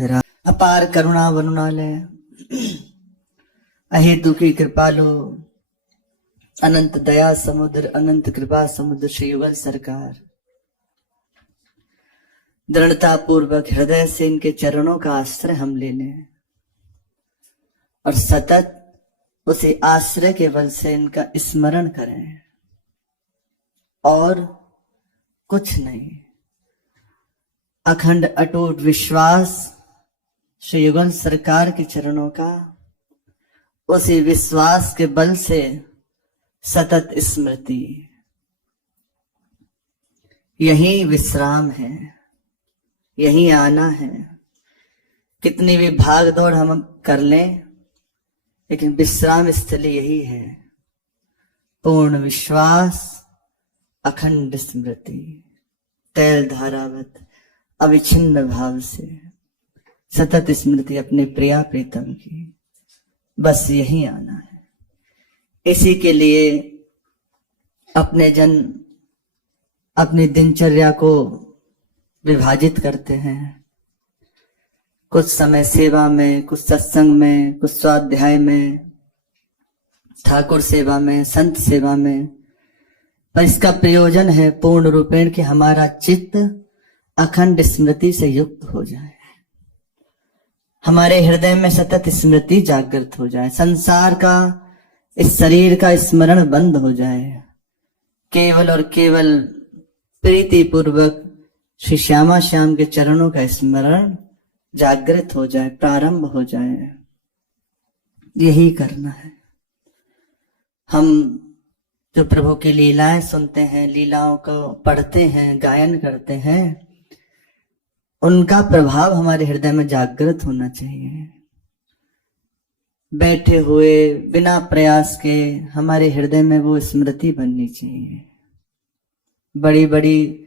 अपार करुणा वरुणालय, अहेतु की कृपालु, अनंत दया समुद्र, अनंत कृपा समुद्र श्री युगल सरकार, दृढ़ता पूर्वक हृदय से इनके चरणों का आश्रय हम ले लें और सतत उसे आश्रय के बल से इनका स्मरण करें और कुछ नहीं। अखंड अटूट विश्वास श्री युगल सरकार के चरणों का, उसी विश्वास के बल से सतत स्मृति, यही विश्राम है, यही आना है। कितनी भी भाग दौड़ हम कर लें, लेकिन विश्राम स्थली यही है। पूर्ण विश्वास, अखंड स्मृति, तैल धारावत अविच्छिन्न भाव से सतत स्मृति अपने प्रिया प्रीतम की, बस यही आना है। इसी के लिए अपने जन अपनी दिनचर्या को विभाजित करते हैं। कुछ समय सेवा में, कुछ सत्संग में, कुछ स्वाध्याय में, ठाकुर सेवा में, संत सेवा में, पर इसका प्रयोजन है पूर्ण रूपेण कि हमारा चित्त अखंड स्मृति से युक्त हो जाए, हमारे हृदय में सतत स्मृति जागृत हो जाए, संसार का, इस शरीर का स्मरण बंद हो जाए, केवल और केवल प्रीति पूर्वक श्री श्यामा श्याम के चरणों का स्मरण जागृत हो जाए, प्रारंभ हो जाए। यही करना है। हम जो प्रभु की लीलाएं सुनते हैं, लीलाओं को पढ़ते हैं, गायन करते हैं, उनका प्रभाव हमारे हृदय में जागृत होना चाहिए। बैठे हुए बिना प्रयास के हमारे हृदय में वो स्मृति बननी चाहिए। बड़ी बड़ी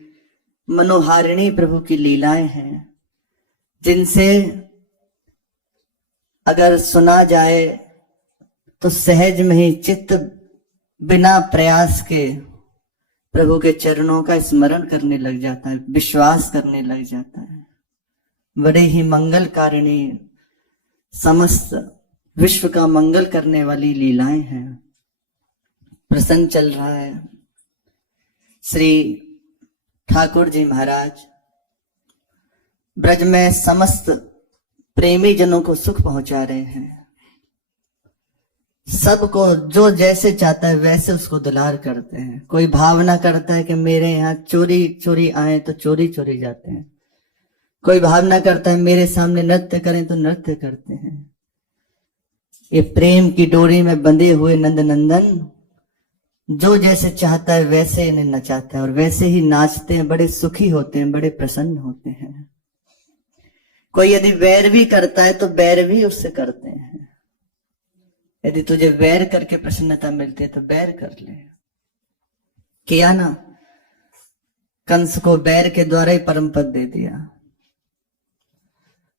मनोहारिणी प्रभु की लीलाएं हैं, जिनसे अगर सुना जाए तो सहज में ही चित्त बिना प्रयास के प्रभु के चरणों का स्मरण करने लग जाता है, विश्वास करने लग जाता है। बड़े ही मंगलकारिणी, समस्त विश्व का मंगल करने वाली लीलाएं हैं। प्रसंग चल रहा है, श्री ठाकुर जी महाराज ब्रज में समस्त प्रेमी जनों को सुख पहुंचा रहे हैं। सबको जो जैसे चाहता है वैसे उसको दुलार करते हैं। कोई भावना करता है कि मेरे यहाँ चोरी चोरी आए तो चोरी चोरी जाते हैं, कोई भावना करता है मेरे सामने नृत्य करें तो नृत्य करते हैं। ये प्रेम की डोरी में बंधे हुए नंद नंदन जो जैसे चाहता है वैसे इन्हें नचाता है और वैसे ही नाचते हैं, बड़े सुखी होते हैं, बड़े प्रसन्न होते हैं। कोई यदि वैर भी करता है तो बैर भी उससे करते हैं। यदि तुझे वैर करके प्रसन्नता मिलती है तो बैर कर ले। किया ना, कंस को बैर के द्वारा ही परम पद दे दिया,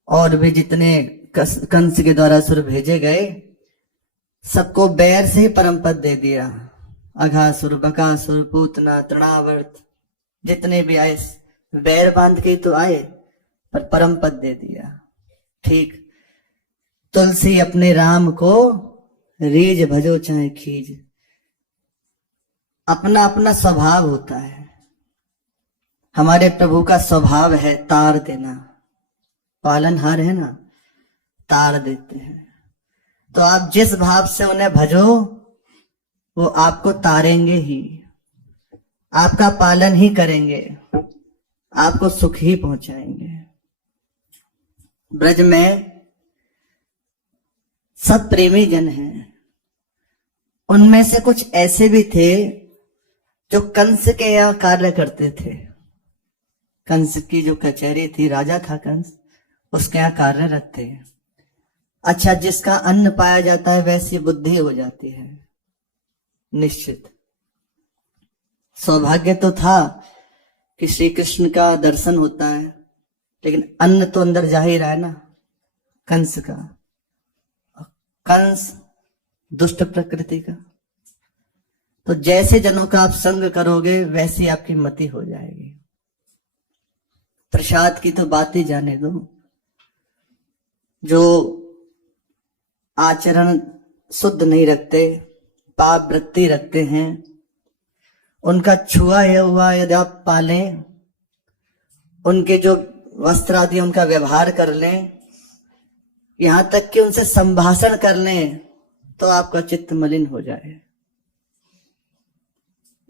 और भी जितने कंस के द्वारा असुर भेजे गए सबको बैर से ही परम पद दे दिया। अघासुर, बकासुर, पूतना, तृणावर्त, जितने भी आए बैर बांध के तो आए, पर परम पद दे दिया। ठीक तुलसी अपने राम को रीझ भजो चाहे खीज, अपना अपना स्वभाव होता है। हमारे प्रभु का स्वभाव है तार देना, पालनहार है ना, तार देते हैं। तो आप जिस भाव से उन्हें भजो वो आपको तारेंगे ही, आपका पालन ही करेंगे, आपको सुख ही पहुंचाएंगे। ब्रज में सब प्रेमी जन हैं, उनमें से कुछ ऐसे भी थे जो कंस के यहाँ कार्य करते थे। कंस की जो कचहरी थी, राजा था कंस, उसके यहाँ कार्यरत थे। अच्छा, जिसका अन्न पाया जाता है वैसी बुद्धि हो जाती है, निश्चित। सौभाग्य तो था कि श्री कृष्ण का दर्शन होता है, लेकिन अन्न तो अंदर जा ही रहा है ना कंस का। कंस दुष्ट प्रकृति का, तो जैसे जनों का आप संग करोगे वैसी आपकी मति हो जाएगी। प्रसाद की तो बात ही जाने दो, जो आचरण शुद्ध नहीं रखते, पाप वृत्ति रखते हैं, उनका छुआ हुआ यदि आप पालें, उनके जो वस्त्र आदि उनका व्यवहार कर लें, यहां तक कि उनसे संभाषण कर लें, तो आपका चित्त मलिन हो जाए।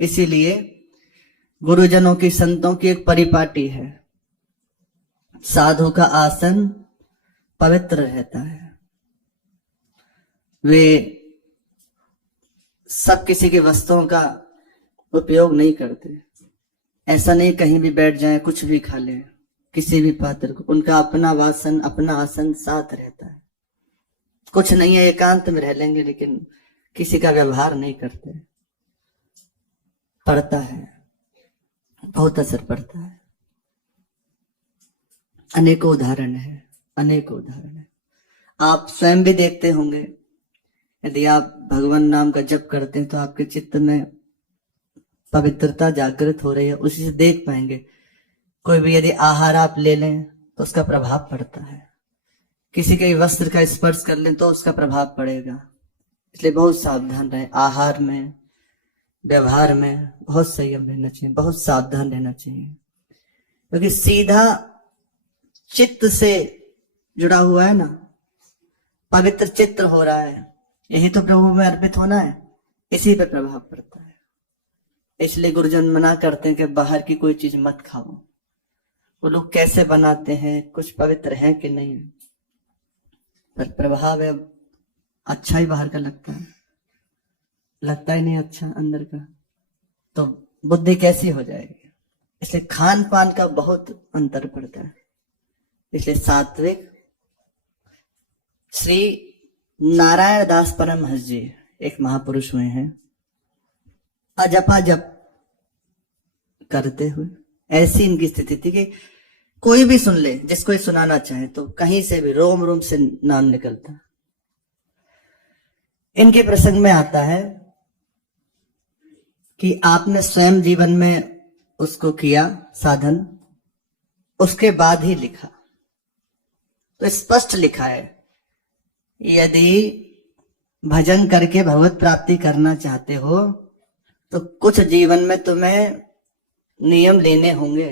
इसीलिए गुरुजनों की, संतों की एक परिपाटी है, साधु का आसन पवित्र रहता है। वे सब किसी की वस्तुओं का उपयोग नहीं करते। ऐसा नहीं कहीं भी बैठ जाए, कुछ भी खा ले, किसी भी पात्र को, उनका अपना वासन, अपना आसन साथ रहता है। कुछ नहीं है, एकांत में रह लेंगे, लेकिन किसी का व्यवहार नहीं करते। पड़ता है, बहुत असर पड़ता है। अनेकों उदाहरण है, अनेकों उदाहरण है। आप स्वयं भी देखते होंगे, यदि आप भगवान नाम का जप करते हैं तो आपके चित्त में पवित्रता जागृत हो रही है, उसी से देख पाएंगे। कोई भी यदि आहार आप ले लें तो उसका प्रभाव पड़ता है, किसी के वस्त्र का स्पर्श कर लें तो उसका प्रभाव पड़ेगा। इसलिए बहुत सावधान रहें, आहार में, व्यवहार में बहुत संयम रहना चाहिए, बहुत सावधान रहना चाहिए, क्योंकि सीधा चित्त से जुड़ा हुआ है ना, पवित्र चित्र हो रहा है, यही तो प्रभु में अर्पित होना है, इसी पे प्रभाव पड़ता है। इसलिए गुरुजन मना करते हैं कि बाहर की कोई चीज मत खाओ। वो लोग कैसे बनाते हैं, कुछ पवित्र है कि नहीं, पर प्रभाव है अच्छा ही बाहर का लगता है, लगता ही नहीं अच्छा अंदर का, तो बुद्धि कैसी हो जाएगी। इसलिए खान पान का बहुत अंतर पड़ता है। इसलिए सात्विक, श्री नारायण दास परमहंस जी एक महापुरुष हुए हैं, अजपा जप करते हुए ऐसी इनकी स्थिति थी कि कोई भी सुन ले, जिसको ही सुनाना चाहे तो कहीं से भी रोम रोम से नाम निकलता। इनके प्रसंग में आता है कि आपने स्वयं जीवन में उसको किया साधन, उसके बाद ही लिखा। तो स्पष्ट लिखा है, यदि भजन करके भगवत प्राप्ति करना चाहते हो तो कुछ जीवन में तुम्हें नियम लेने होंगे।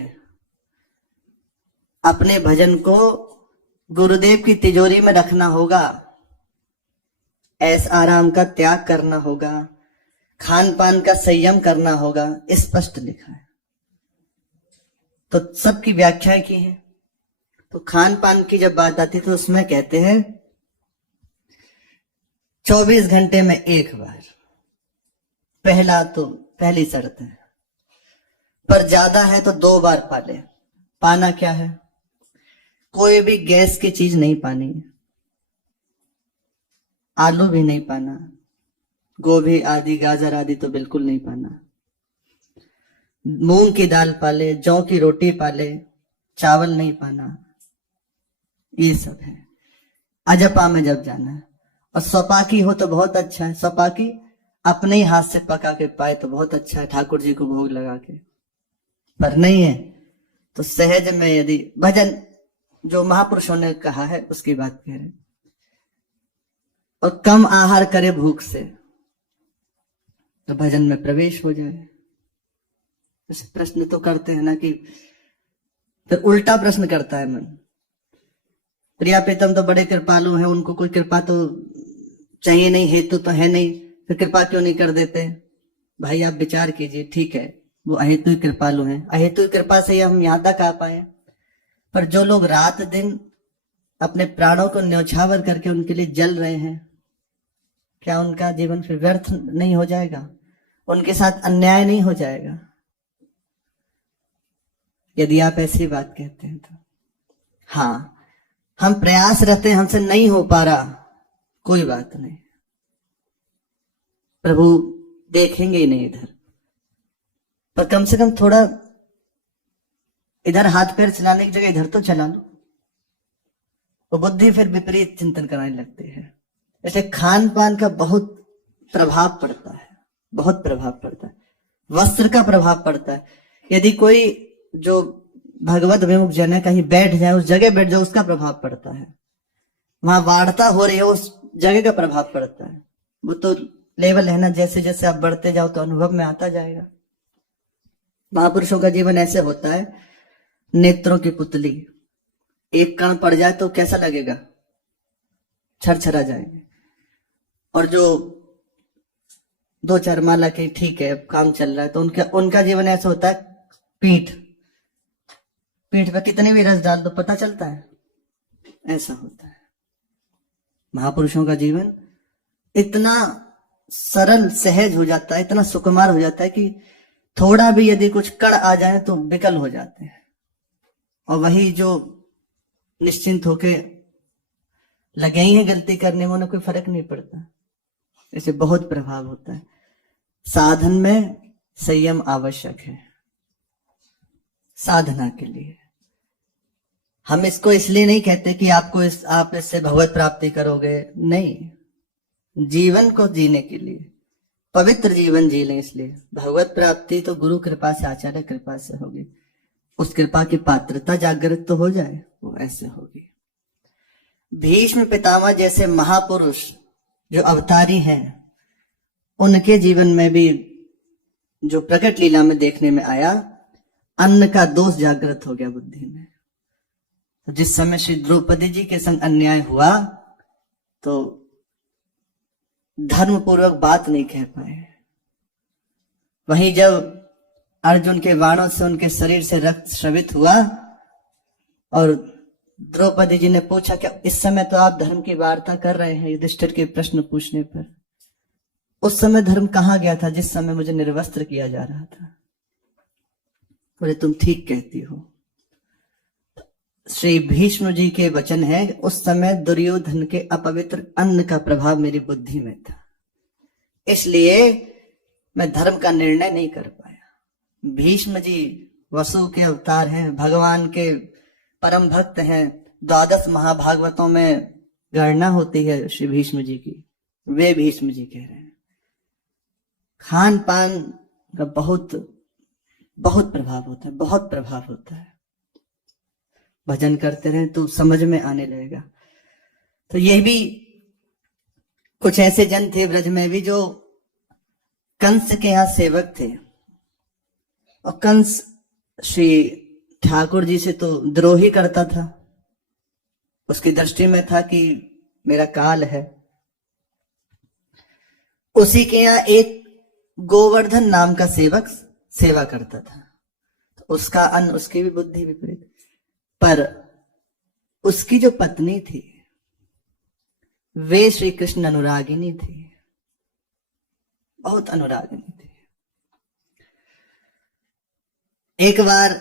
अपने भजन को गुरुदेव की तिजोरी में रखना होगा, ऐस आराम का त्याग करना होगा, खान पान का संयम करना होगा, स्पष्ट लिखा है। तो सबकी व्याख्या की है। तो खान पान की जब बात आती है तो उसमें कहते हैं 24 घंटे में एक बार, पहला तो पहली शर्त है, पर ज्यादा है तो 2 बार पाले। पाना क्या है, कोई भी गैस की चीज नहीं पानी, आलू भी नहीं पाना, गोभी आदि, गाजर आदि तो बिल्कुल नहीं पाना, मूंग की दाल पाले, जौ की रोटी पाले, चावल नहीं पाना, ये सब है। अजपा में जब जाना है, और स्वपाकी हो तो बहुत अच्छा है, स्वपाकी अपने ही हाथ से पका के पाए तो बहुत अच्छा है, ठाकुर जी को भोग लगा के। पर नहीं है तो सहज में, यदि भजन जो महापुरुषों ने कहा है उसकी बात कह रहे, और कम आहार करे भूख से, तो भजन में प्रवेश हो जाए। जैसे प्रश्न तो करते हैं ना, कि फिर उल्टा प्रश्न करता है मन, प्रिया प्रीतम तो बड़े कृपालु हैं, उनको कोई कृपा तो चाहिए नहीं, हेतु तो है नहीं, फिर कृपा क्यों नहीं कर देते? भाई आप विचार कीजिए, ठीक है वो अहेतु ही कृपालु हैं, अहेतु कृपा से हम यहाँ तक आ पाए, पर जो लोग रात दिन अपने प्राणों को न्यौछावर करके उनके लिए जल रहे हैं, क्या उनका जीवन फिर व्यर्थ नहीं हो जाएगा? उनके साथ अन्याय नहीं हो जाएगा? यदि आप ऐसी बात कहते हैं तो हाँ, हम प्रयास रहते हैं, हमसे नहीं हो पा रहा, कोई बात नहीं, प्रभु देखेंगे ही नहीं इधर, पर कम से कम थोड़ा इधर हाथ पैर चलाने की जगह इधर तो चला लो। वो बुद्धि फिर विपरीत चिंतन कराने लगती है। ऐसे खान पान का बहुत प्रभाव पड़ता है, बहुत प्रभाव पड़ता है, वस्त्र का प्रभाव पड़ता है। यदि कोई जो भगवत विमुख जन है कहीं बैठ जाए, उस जगह बैठ जाए, उसका प्रभाव पड़ता है। वहां वार्ता हो रही है, उस जगह का प्रभाव पड़ता है। वो तो लेवल है ना, जैसे जैसे आप बढ़ते जाओ तो अनुभव में आता जाएगा। महापुरुषों का जीवन ऐसे होता है, नेत्रों की पुतली, एक कण पड़ जाए तो कैसा लगेगा, छरछरा जाएंगे। और जो दो चार माला के ठीक है काम चल रहा है, तो उनका जीवन ऐसा होता है, पीठ पे कितने भी रस डाल दो पता चलता है, ऐसा होता है। महापुरुषों का जीवन इतना सरल सहज हो जाता है, इतना सुकुमार हो जाता है कि थोड़ा भी यदि कुछ कण आ जाए तो विकल हो जाते हैं, और वही जो निश्चिंत होके लगे ही हैं गलती करने में, उन्हें कोई फर्क नहीं पड़ता। इससे बहुत प्रभाव होता है। साधन में संयम आवश्यक है साधना के लिए। हम इसको इसलिए नहीं कहते कि आप इससे भगवत प्राप्ति करोगे, नहीं, जीवन को जीने के लिए, पवित्र जीवन जी लें। इसलिए भगवत प्राप्ति तो गुरु कृपा से, आचार्य कृपा से होगी। उस कृपा की पात्रता जागृत तो हो जाए, वो ऐसे होगी। भीष्म पितामह जैसे महापुरुष जो अवतारी हैं, उनके जीवन में भी जो प्रकट लीला में देखने में आया, अन्न का दोष जागृत हो गया बुद्धि में। तो जिस समय श्री द्रौपदी जी के संग अन्याय हुआ तो धर्म पूर्वक बात नहीं कह पाए। वहीं जब अर्जुन के बाणों से उनके शरीर से रक्त स्रवित हुआ और द्रौपदी जी ने पूछा कि इस समय तो आप धर्म की वार्ता कर रहे हैं युधिष्ठिर के प्रश्न पूछने पर, उस समय धर्म कहां गया था जिस समय मुझे निर्वस्त्र किया जा रहा था? बोले तुम ठीक कहती हो। श्री भीष्म जी के वचन है, उस समय दुर्योधन के अपवित्र अन्न का प्रभाव मेरी बुद्धि में था, इसलिए मैं धर्म का निर्णय नहीं कर पाया। भीष्म जी वसु के अवतार हैं, भगवान के परम भक्त हैं, 12 महाभागवतों में गणना होती है श्री भीष्म जी की। वे भीष्म जी कह रहे हैं खान पान का बहुत बहुत प्रभाव होता है, बहुत प्रभाव होता है। भजन करते रहे तो समझ में आने लगेगा। तो ये भी कुछ ऐसे जन थे ब्रज में भी जो कंस के यहाँ सेवक थे, और कंस श्री ठाकुर जी से तो द्रोही करता था। उसकी दृष्टि में था कि मेरा काल है। उसी के यहाँ एक गोवर्धन नाम का सेवक सेवा करता था, तो उसका अन्न, उसकी भी बुद्धि विपरीत। पर उसकी जो पत्नी थी वे श्री कृष्ण अनुरागिनी थी, बहुत अनुरागिनी थी। एक बार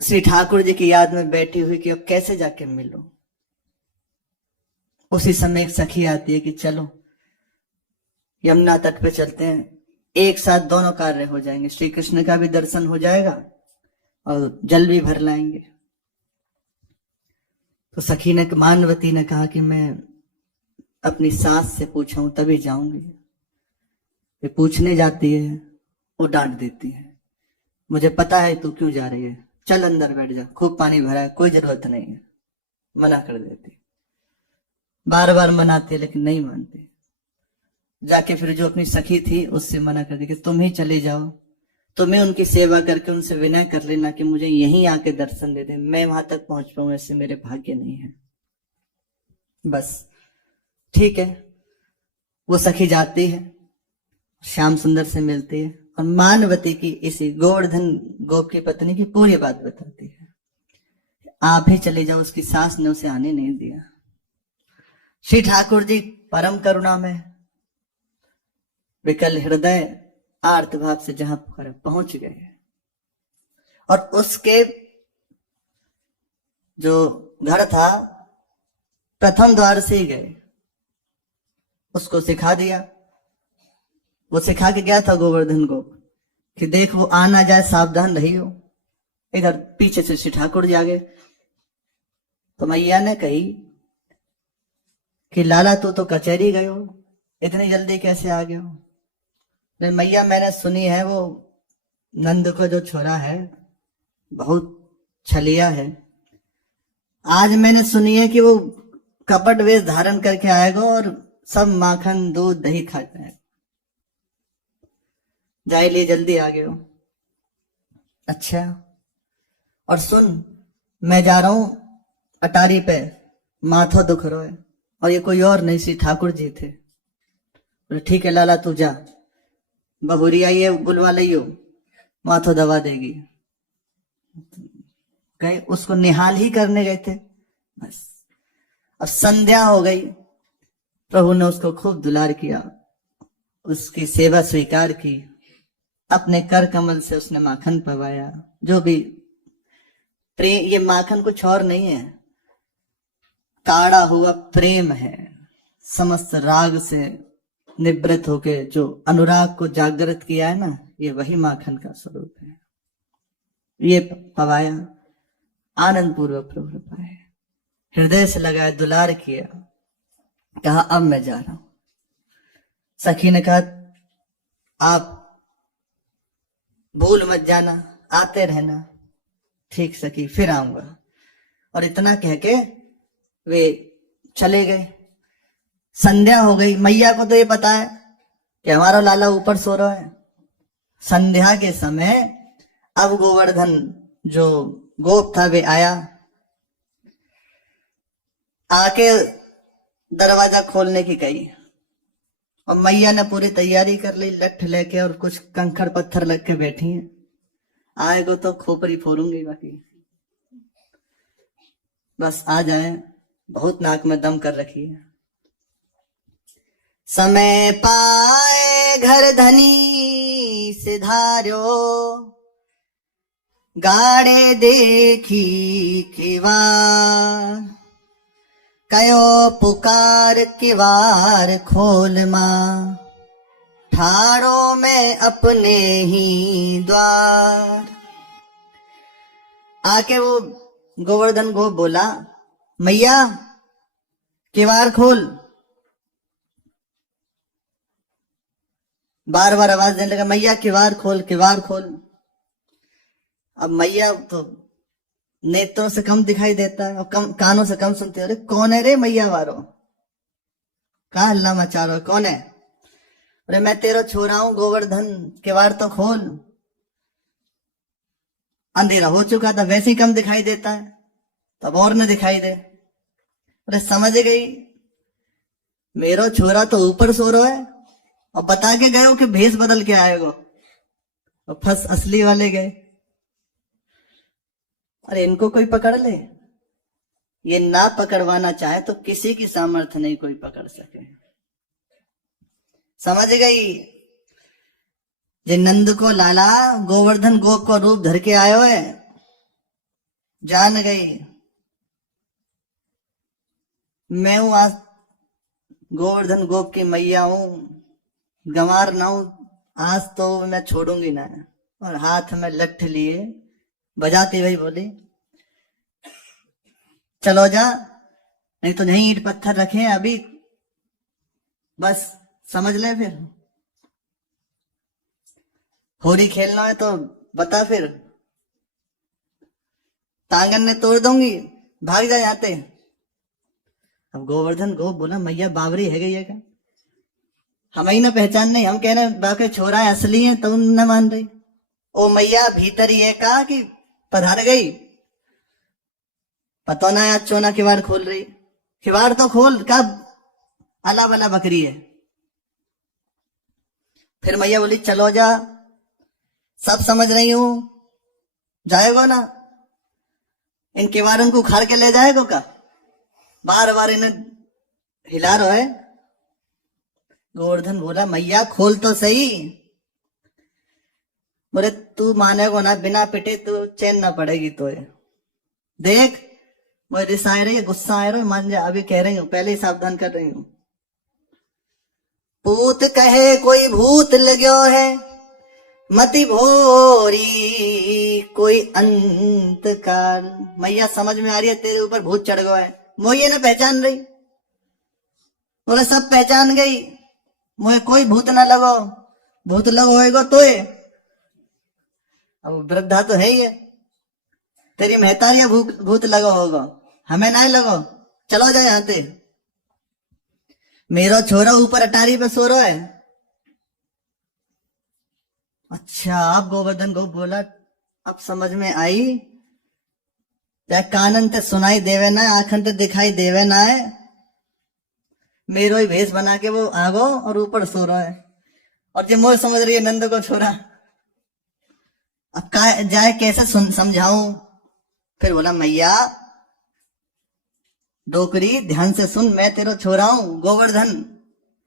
श्री ठाकुर जी की याद में बैठी हुई कि अब कैसे जाके मिलो। उसी समय एक सखी आती है कि चलो यमुना तट पे चलते हैं, एक साथ दोनों कार्य हो जाएंगे, श्री कृष्ण का भी दर्शन हो जाएगा और जल भी भर लाएंगे। तो सखी ने, मानवती ने कहा कि मैं अपनी सास से पूछूं तभी जाऊंगी। वे पूछने जाती है, वो डांट देती है, मुझे पता है तू क्यों जा रही है, चल अंदर बैठ जा, खूब पानी भरा है, कोई जरूरत नहीं है। मना कर देती, बार बार मनाती लेकिन नहीं मानती। जाके फिर जो अपनी सखी थी उससे मना कर दी कि तुम ही चले जाओ, तुम्हें उनकी सेवा करके उनसे विनय कर लेना कि मुझे यहीं आके दर्शन दे दे, मैं वहां तक पहुंच पाऊं ऐसे मेरे भाग्य नहीं है। बस ठीक है, वो सखी जाती है, श्याम सुंदर से मिलती है और मानवती की, इसी गोवर्धन गोप की पत्नी की पूरी बात बताती है। आप ही चले जाओ, उसकी सास ने उसे आने नहीं दिया। श्री ठाकुर जी परम करुणा में विकल हृदय आर्त भाव से जहां पहुंच गए, और उसके जो घर था प्रथम द्वार से ही गए, उसको सिखा दिया। वो सिखा के गया था गोवर्धन को कि देख वो आ ना जाए, सावधान रहियो। इधर पीछे से श्री ठाकुर जी आ गए। तो मैया ने कही कि लाला तू तो कचहरी गए हो, इतनी जल्दी कैसे आ गए हो? मैया मैंने सुनी है वो नंद को जो छोरा है बहुत छलिया है, आज मैंने सुनी है कि वो कपट वेश धारण करके आएगा और सब माखन दूध दही खा जाएगा। जाए लिए जल्दी आ गए हो। अच्छा, और सुन, मैं जा रहा हूं अटारी पे, माथा दुख रहा है। और ये कोई और नहीं, श्री ठाकुर जी थे। बोले ठीक है लाला तू जा, बहुरिया ये बुलवा लियो, माथा दबा देगी। गए, उसको निहाल ही करने गए थे बस। अब संध्या हो गई, प्रभु ने उसको खूब दुलार किया, उसकी सेवा स्वीकार की, अपने कर कमल से उसने माखन पवाया। जो भी प्रेम, ये माखन कुछ और नहीं है, काढ़ा हुआ प्रेम है। समस्त राग से निवृत्त होके जो अनुराग को जागृत किया है ना, ये वही माखन का स्वरूप है। ये पवाया, आनंद पूर्वक प्रभु पाए, हृदय से लगाया, दुलार किया। कहा अब मैं जा रहा हूं। सखी ने कहा आप भूल मत जाना, आते रहना। ठीक सखी, फिर आऊंगा। और इतना कह के वे चले गए। संध्या हो गई। मैया को तो ये पता है कि हमारा लाला ऊपर सो रहा है। संध्या के समय अब गोवर्धन जो गोप था वे आया, आके दरवाजा खोलने की कही। और मैया ने पूरी तैयारी कर ली, लठ लेके और कुछ कंकड़ पत्थर लग के बैठी हैं। आएगो तो खोपड़ी फोड़ूंगी, बाकी बस आ जाए, बहुत नाक में दम कर रखी है। समय पाए घर धनी सिधार्यो, गाड़े देखी किवार, कयो पुकार किवार खोल मां, ठाड़ो में अपने ही द्वार। आके वो गोवर्धन को बोला, मैया किवार खोल। बार बार आवाज देने लगा, मैया किवार खोल, किवार खोल। अब मैया तो नेत्रों से कम दिखाई देता है और कम कानों से कम सुनते। अरे कौन है रे मैया वारो, कहा हल्ला मचा रहा, कौन है? अरे मैं तेरा छोरा हूं गोवर्धन, किवाड़ तो खोल। अंधेरा हो चुका था, वैसे ही कम दिखाई देता है, तब और न दिखाई दे। अरे समझ गई, मेरा छोरा तो ऊपर सो रहा है और बता के गए हो कि भेष बदल के आएगो, और फंस असली वाले गए। अरे इनको कोई पकड़ ले, ये ना पकड़वाना चाहे तो किसी की सामर्थ्य नहीं कोई पकड़ सके। समझ गई, जे नंद को लाला गोवर्धन गोप को रूप धर के आयो है, जान गई। मैं हूं आज गोवर्धन गोप की मैया हूं, गंवार ना हूं, आज तो मैं छोड़ूंगी ना। और हाथ में लठ लिए बजाती हुई बोली, चलो जा, नहीं तो नहीं ईंट पत्थर रखे अभी, बस समझ ले। फिर होली खेलना है तो बता, फिर टांगन ने तोड़ दूंगी, भाग जा यहाँ से। अब गोवर्धन गोप बोला, मैया बावरी है गई है क्या, हम ही ना पहचान नहीं, हम कह रहे बाकी छोरा है असली है, तो न मान रही। ओ मैया भीतर ही है कहा कि पधार गई, पता ना आज चोना किवाड़ खोल रही। किवाड़ तो खोल, कब अला बला बकरी है। फिर मैया बोली, चलो जा, सब समझ रही हूं, जाएगो ना, इन किवाड़ों को उखाड़ के ले जाएगो का, बार बार इन्हें हिला रहा है। गोवर्धन बोला, मैया खोल तो सही। बोले तू मानेगो ना, बिना पिटे तो चैन ना पड़ेगी। तो देख मुझे रिस आ रही है, गुस्सा आ रहा है, मान जा, अभी कह रही हूं, पहले ही सावधान कर रही हूं। पूत कहे कोई भूत लगो है, मति भोरी कोई अंत काल। मैया समझ में आ रही है, तेरे ऊपर भूत चढ़ गया है, मोये ना पहचान रही। बोले सब पहचान गई, मोहे कोई भूत ना लगो, भूत लगो होएगो तो अब वृद्धा तो है ही है, तेरी महतारिया भूत लगो होगा। हमें ना लगो, चलो जाए यहाँ से। मेरो छोरा ऊपर अटारी पे सो रहा है। अच्छा, आप गोवर्धन को बोला, अब समझ में आई, चाहे कानन ते सुनाई देवे ना, आंखन ते दिखाई देवे ना है, मेरो ही भेष बना के वो आगो और ऊपर सो रहा है। और जो मोर समझ रही है नंद को छोरा। अब का जाए, कैसे समझाऊं। फिर बोला, मैया डोकरी ध्यान से सुन, मैं तेरा छोरा हूं गोवर्धन।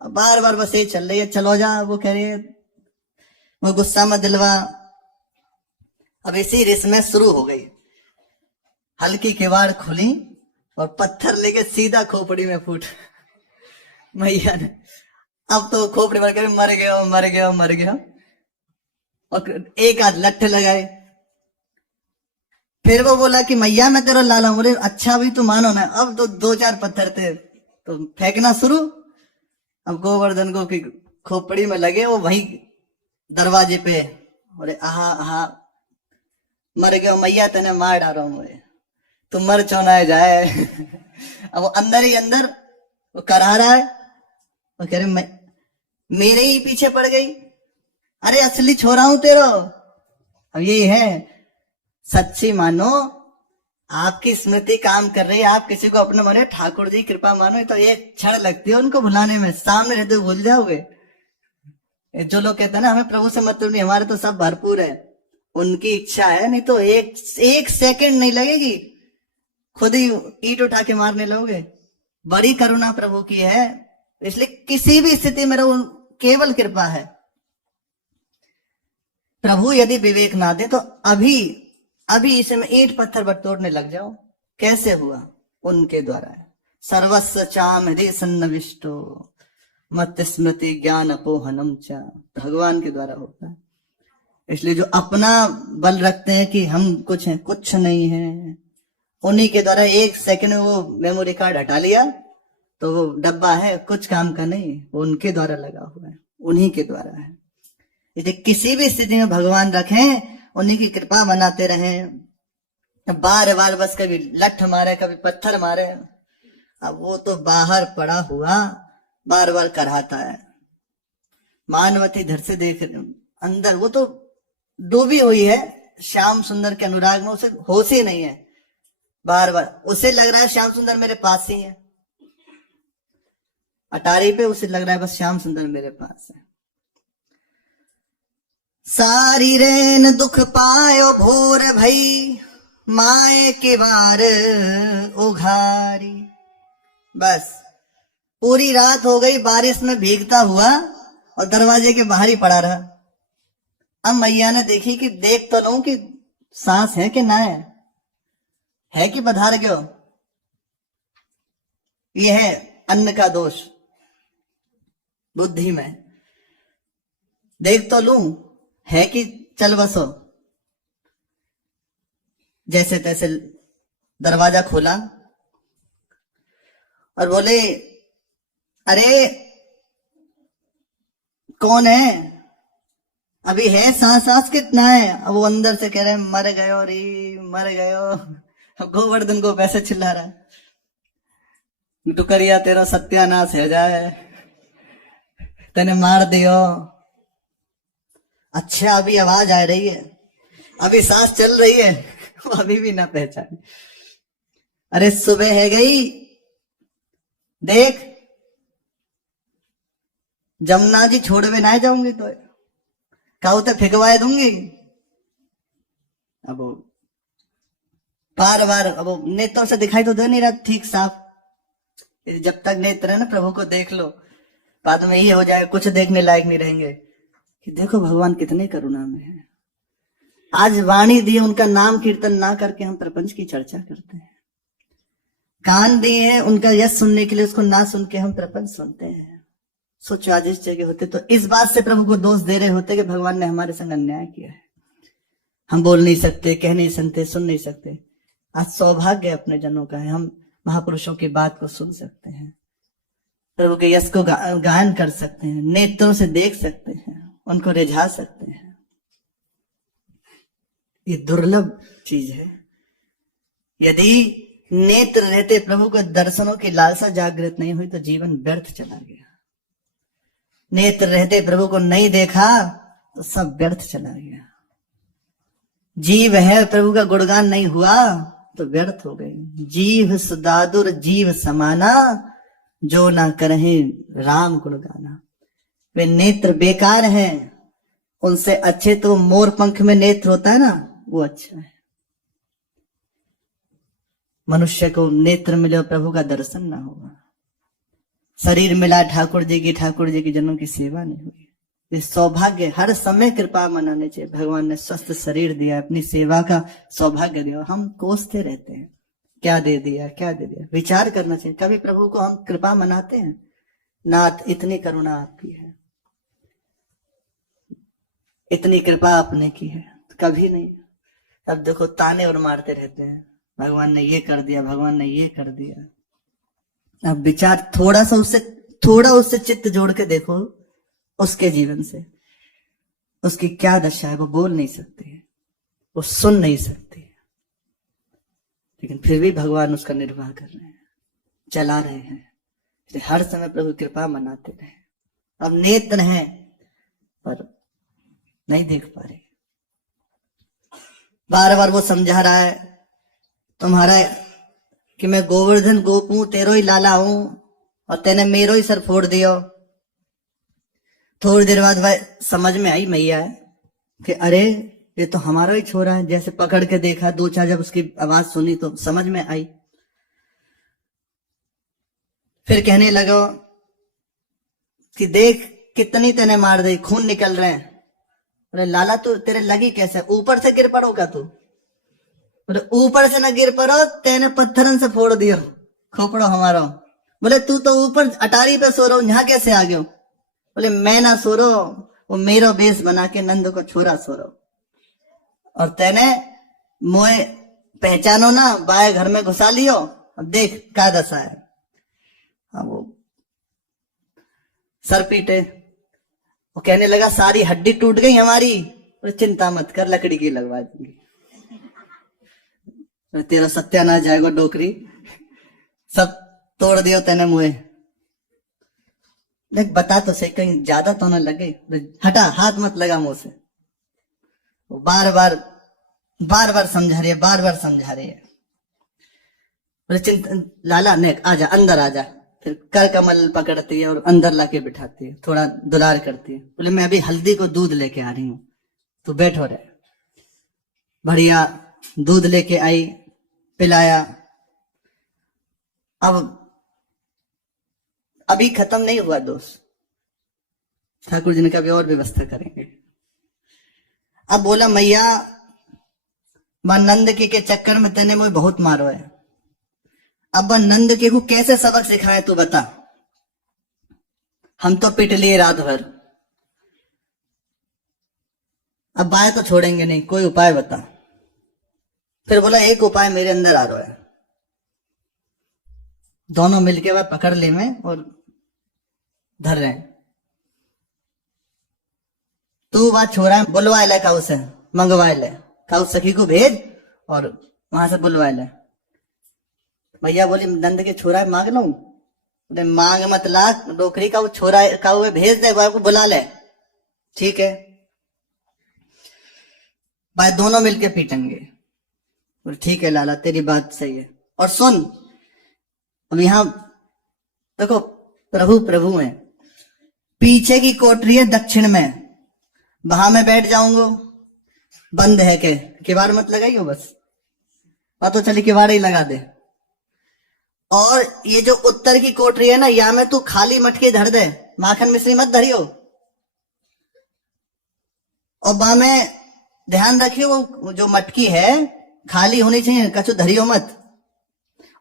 अब बार बार बस ये चल रही है, चलो जा। वो कह रही है, वो गुस्सा मत दिलवा। अब इसी रिस में शुरू हो गई। हल्की किवाड़ खुली और पत्थर लेके सीधा खोपड़ी में फूट। मैया ने अब तो खोपड़ी भर कर मर गया मर गया मर गया। और एक आध लठ लगाए। फिर वो बोला कि मैया मैं तेरा लाला हूं। अच्छा भी तो मानो ना। अब तो दो चार पत्थर थे तो फेंकना शुरू। अब गोवर्धन को की खोपड़ी में लगे, वो वहीं दरवाजे पे। बोले आहा आहा, मर गया मैया, तेने मार डालो मुझे, तू मर चौनाए जाए। अब वो अंदर ही अंदर वो करा रहा है। वो कह रहे मेरे ही पीछे पड़ गई। अरे असली छोरा हूं तेरा। अब यही है, सच्ची मानो, आपकी स्मृति काम कर रही है, आप किसी को अपने माने, ठाकुर जी कृपा मानो, तो एक क्षण लगती है उनको भुलाने में, सामने रहते हुए भूल जाओगे। जो लोग कहते हैं ना हमें प्रभु से मतलब नहीं, हमारे तो सब भरपूर है, उनकी इच्छा है, नहीं तो एक सेकंड नहीं लगेगी, खुद ही ईंट उठा के मारने लगोगे। बड़ी करुणा प्रभु की है, इसलिए किसी भी स्थिति में रहो, केवल कृपा है। प्रभु यदि विवेक ना दे तो अभी इसमें ईंट पत्थर बटोरने लग जाओ। कैसे हुआ? उनके द्वारा है। सर्वस्व चाम हृदय सन्नविष्टो मत स्मृति ज्ञान अपोहनम चा, भगवान के द्वारा होता है। इसलिए जो अपना बल रखते हैं कि हम कुछ हैं, कुछ नहीं है, उन्हीं के द्वारा एक सेकंड में वो मेमोरी कार्ड हटा लिया तो वो डब्बा है, कुछ काम का नहीं, वो उनके द्वारा लगा हुआ है, उन्हीं के द्वारा है। इसलिए किसी भी स्थिति में भगवान रखें, उन्हीं की कृपा बनाते रहें। बार बार बस कभी लठ मारे, कभी पत्थर मारे, अब वो तो बाहर पड़ा हुआ बार बार कराता है। मानवती धर से देख अंदर, वो तो डूबी हुई है श्याम सुंदर के अनुराग में, उसे होश ही नहीं है। बार बार उसे लग रहा है श्याम सुंदर मेरे पास ही है, अटारी पे उसे लग रहा है बस श्याम सुंदर मेरे पास है। सारी रेन दुख पायो भोर भई, माए के वार उघारी। बस पूरी रात हो गई बारिश में भीगता हुआ और दरवाजे के बाहर ही पड़ा रहा। अब मैया ने देखी कि देख तो लूं कि सांस है कि ना है कि बधार गयो। यह है अन्न का दोष बुद्धि में। देख तो लूं है कि चल बसो। जैसे तैसे दरवाजा खोला और बोले, अरे कौन है? अभी है सांस कितना है? अब वो अंदर से कह रहे हैं मर गयो रे मर गयो। गोवर्धन को पैसे चिल्ला रहा है, टुकरिया तेरा सत्यानाश है जाए, तेने मार दियो। अच्छा अभी आवाज आ रही है, अभी सांस चल रही है, वो अभी भी ना पहचाने। अरे सुबह है गई, देख जमुना जी छोड़वे ना जाऊंगी तो काऊ तो फेंकवाए दूंगी। अब बार बार अब नेत्रों से दिखाई तो दे नहीं रहा ठीक साफ। जब तक नेत्र है ना प्रभु को देख लो, बाद में ये हो जाए कुछ देखने लायक नहीं रहेंगे कि देखो भगवान कितने करुणा में है। आज वाणी दिए, उनका नाम कीर्तन ना करके हम प्रपंच की चर्चा करते हैं। कान दिए हैं उनका यश सुनने के लिए, उसको ना सुन के हम प्रपंच सुनते हैं। सोचो आज इस जगह होते तो इस बात से प्रभु को दोष दे रहे होते कि भगवान ने हमारे संग अन्याय किया है, हम बोल नहीं सकते, कह नहीं सकते, सुन नहीं सकते। आज सौभाग्य अपने जनों का है, हम महापुरुषों की बात को सुन सकते हैं, प्रभु के यश को गायन कर सकते हैं, नेत्रों से देख सकते हैं, उनको रिझा सकते हैं। ये दुर्लभ चीज है। यदि नेत्र रहते प्रभु को दर्शनों की लालसा जागृत नहीं हुई तो जीवन व्यर्थ चला गया। नेत्र रहते प्रभु को नहीं देखा तो सब व्यर्थ चला गया। जीव है प्रभु का गुणगान नहीं हुआ तो व्यर्थ हो गए। जीव सुदादुर जीव समाना, जो ना करहे राम गुणगाना। वे नेत्र बेकार हैं, उनसे अच्छे तो मोर पंख में नेत्र होता है ना, वो अच्छा है। मनुष्य को नेत्र मिले और प्रभु का दर्शन ना होगा। शरीर मिला ठाकुर जी की जनों की सेवा नहीं हुई। ये सौभाग्य हर समय कृपा मनाने चाहिए। भगवान ने स्वस्थ शरीर दिया, अपनी सेवा का सौभाग्य दिया, हम कोसते रहते हैं क्या दे दिया क्या दे दिया। विचार करना चाहिए। कभी प्रभु को हम कृपा मनाते हैं, नाथ इतनी करुणा आपकी है, इतनी कृपा आपने की है, तो कभी नहीं। अब देखो ताने और मारते रहते हैं, भगवान ने ये कर दिया, भगवान ने ये कर दिया। अब विचार थोड़ा उससे चित्त जोड़ के देखो, उसके जीवन से उसकी क्या दशा है। वो बोल नहीं सकती है, वो सुन नहीं सकती है, लेकिन फिर भी भगवान उसका निर्वाह कर रहे हैं, चला रहे हैं। इसलिए हर समय प्रभु कृपा मनाते रहे। अब नेत्र हैं पर नहीं देख पा रहे। बार बार वो समझा रहा है तुम्हारा कि मैं गोवर्धन गोप हूं, तेरो ही लाला हूं और तेने मेरो ही सर फोड़ दियो। थोड़ी देर बाद भाई समझ में आई मैया है कि अरे ये तो हमारा ही छोरा है। जैसे पकड़ के देखा, दो चार जब उसकी आवाज सुनी तो समझ में आई। फिर कहने लगा कि देख कितनी तेने मार दी, खून निकल रहे हैं। अरे लाला तू तेरे लगी कैसे, ऊपर से गिर पड़ोगा तू? बोले ऊपर से ना गिर पड़ो, तेने पत्थरन से फोड़ दियो खोपड़ो हमारा। बोले तू तो ऊपर अटारी पे सो रहा हूं, यहाँ कैसे आ गयो? बोले मैं ना सो रहा, वो मेरो बेस बना के नंद को छोरा सो रहा, और तेने मोए पहचानो ना, बाय घर में घुसा लियो। अब देख क्या दशा है। अब वो सर पीटे, वो कहने लगा सारी हड्डी टूट गई हमारी। बोले चिंता मत कर, लकड़ी की लगवा देंगे, तेरा सत्यानाश जाएगा, डोकरी सब तोड़ दियो तेने मुए। देख बता तो सही, कहीं ज्यादा तो ना लगे। हटा, हाथ मत लगा मुंह से। वो बार बार समझा रही है, बार बार समझा रही है। बोले चिंता लाला ने आजा, अंदर आजा। फिर कर कमल पकड़ती है और अंदर लाके बिठाती है, थोड़ा दुलार करती है। बोले मैं अभी हल्दी को दूध लेके आ रही हूं, तू बैठो रहे। बढ़िया दूध लेके आई, पिलाया। अब अभी खत्म नहीं हुआ दोस्त, ठाकुर जी ने कभी और व्यवस्था करेंगे। अब बोला मैया मां नंद के चक्कर में तेने मुझे बहुत मारो है। अब नंद के को कैसे सबक सिखाए तू बता। हम तो पिट लिए रात भर, अब बाय तो छोड़ेंगे नहीं, कोई उपाय बता। फिर बोला एक उपाय मेरे अंदर आ रहा है। दोनों मिलके वह पकड़ ले में और धर रहे हैं। तू बात छोड़ा, बुलवा ले काऊ से, मंगवा ले, काऊ सखी को भेज और वहां से बुलवा ले। भैया बोली नंद के छोरा मांग लू? बोले मांग मत ला, डोकरी का वो छोरा का वो भेज दे, को बुला ले। ठीक है भाई, दोनों मिलके पीटेंगे। बोले ठीक है लाला, तेरी बात सही है। और सुन, अब यहां देखो प्रभु प्रभु है, पीछे की कोठरी है दक्षिण में, वहां मैं बैठ जाऊंगा। बंद है के किवाड़ मत लगाइयो, बस बात तो चली किवाड़ ही लगा दे। और ये जो उत्तर की कोठरी है ना, या में तू खाली मटकी धर दे, माखन मिश्री मत धरियो। और बा में ध्यान रखियो वो जो मटकी है खाली होनी चाहिए, कछु धरियो मत।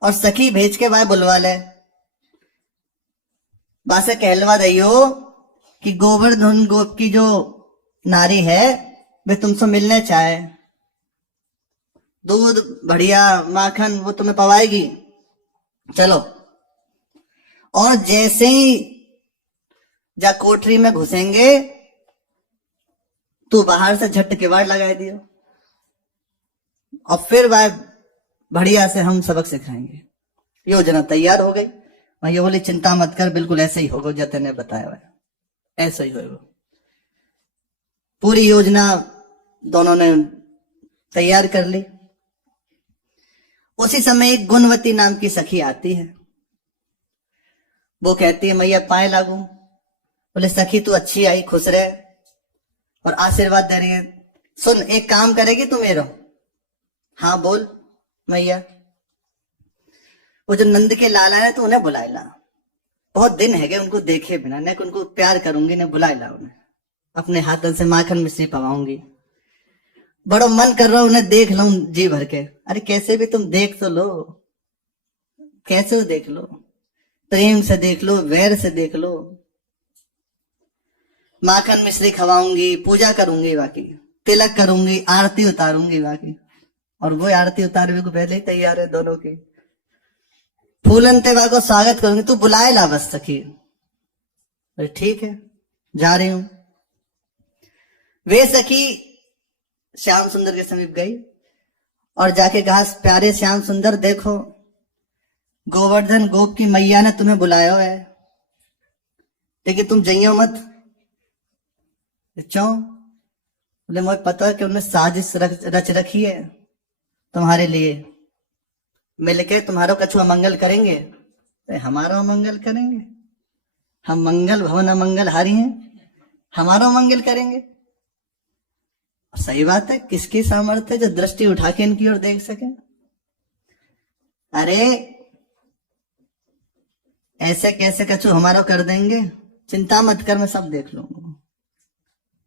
और सखी भेज के भाई बुलवा ले, बासे कहलवा दियो कि गोवर्धन गोप की जो नारी है वे तुमसे मिलने चाहे, दूध बढ़िया माखन वो तुम्हें पवाएगी, चलो। और जैसे ही जा कोठरी में घुसेंगे तू बाहर से झट किवाड़ लगा दियो। और फिर वह बढ़िया से हम सबक सिखाएंगे। योजना तैयार हो गई। मैया बोली चिंता मत कर, बिल्कुल ऐसे ही होगा जैसे ने बताया हुआ है, ऐसा ही होगा। पूरी योजना दोनों ने तैयार कर ली। उसी समय एक गुणवती नाम की सखी आती है। वो कहती है मैया पाए लागू। बोले सखी तू अच्छी आई, खुश रहे, और आशीर्वाद दे रही है। सुन एक काम करेगी तू मेरा? हाँ बोल मैया। वो जो नंद के लाला है तो उन्हें बुलाए ला, बहुत दिन है गए उनको देखे बिना, न उनको प्यार करूंगी न बुलाए ला उन्हें, अपने हाथों से माखन मिश्री पवाऊंगी। बड़ा मन कर रहा उन्हें देख लूं जी भर के। अरे कैसे भी तुम देख तो लो, कैसे देख लो, प्रेम से देख लो, वैर से देख लो। माखन मिश्री खवाऊंगी, पूजा करूंगी, बाकी तिलक करूंगी, आरती उतारूंगी बाकी। और वो आरती उतारने को पहले ही तैयार है दोनों की। फूलन तेवा को स्वागत करूंगी, तू बुलाए ला बस सखी। अरे ठीक है जा रही हूं। वे सखी श्याम सुंदर के समीप गई और जाके कहा प्यारे श्याम सुंदर देखो गोवर्धन गोप की मैया ने तुम्हें बुलाया है, लेकिन तुम जइयो मत। क्यों? बोले मुझे पता है कि उन्होंने साजिश रच रखी है तुम्हारे लिए, मिलके तुम्हारा कछु अमंगल करेंगे। तो हमारा अमंगल करेंगे? हम मंगल भवन अमंगल हारी हैं, हमारा अमंगल करेंगे? सही बात है, किसकी सामर्थ्य है जो दृष्टि उठा के इनकी ओर देख सके? अरे ऐसे कैसे कछु हमारा कर देंगे? चिंता मत कर, मैं सब देख लूंगा।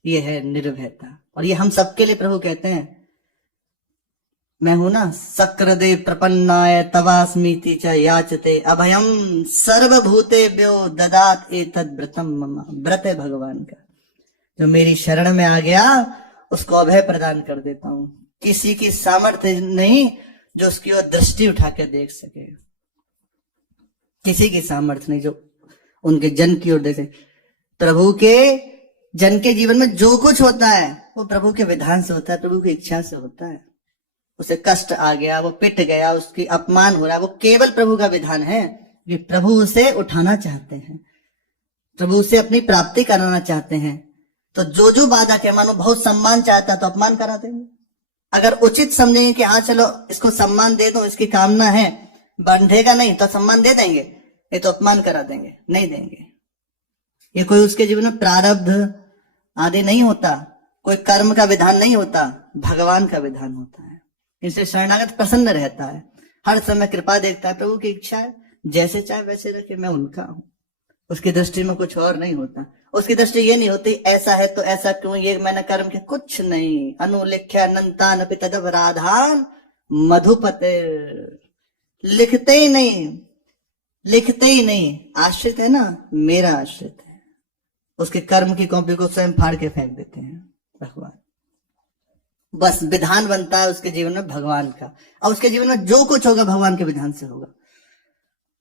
ये है निर्भयता, और ये हम सबके लिए प्रभु कहते हैं। मैं हूं ना, सक्र प्रपन्नाय तवास्मीति च याचते अभयम सर्वभूतेभ्यो ददात एतद् व्रतम मम। व्रत है भगवान का, जो मेरी शरण में आ गया उसको अभय प्रदान कर देता हूं। किसी की सामर्थ्य नहीं जो उसकी ओर दृष्टि उठा के देख सके, किसी की सामर्थ्य नहीं जो उनके जन की ओर देखे। प्रभु के जन के जीवन में जो कुछ होता है वो प्रभु के विधान से होता है, प्रभु की इच्छा से होता है। उसे कष्ट आ गया, वो पिट गया, उसकी अपमान हो रहा है, वो केवल प्रभु का विधान है कि प्रभु उसे उठाना चाहते हैं, प्रभु उसे अपनी प्राप्ति कराना चाहते हैं। तो जो जो बाधा के, मानो बहुत सम्मान चाहता तो अपमान करा देंगे। अगर उचित समझेंगे कि हाँ चलो इसको सम्मान दे दो, इसकी कामना है, बढ़ेगा नहीं तो सम्मान दे देंगे, ये तो अपमान करा देंगे, नहीं देंगे। ये कोई उसके जीवन में प्रारब्ध आदि नहीं होता, कोई कर्म का विधान नहीं होता, भगवान का विधान होता है। इससे शरणागत प्रसन्न रहता है, हर समय कृपा देखता है। प्रभु की इच्छा है, जैसे चाहे वैसे रखे, मैं उनका हूं। उसकी दृष्टि में कुछ और नहीं होता। उसकी दृष्टि ये नहीं होती ऐसा है तो ऐसा क्यों, ये मैंने कर्म किया, कुछ नहीं। अनुलिख्या अनंतान अपि तदव राधान मधुपते। लिखते ही नहीं, लिखते ही नहीं, आश्रित है ना, मेरा आश्रित है। उसके कर्म की कॉपी को स्वयं फाड़ के फेंक देते हैं भगवान। बस विधान बनता है उसके जीवन में भगवान का, और उसके जीवन में जो कुछ होगा भगवान के विधान से होगा।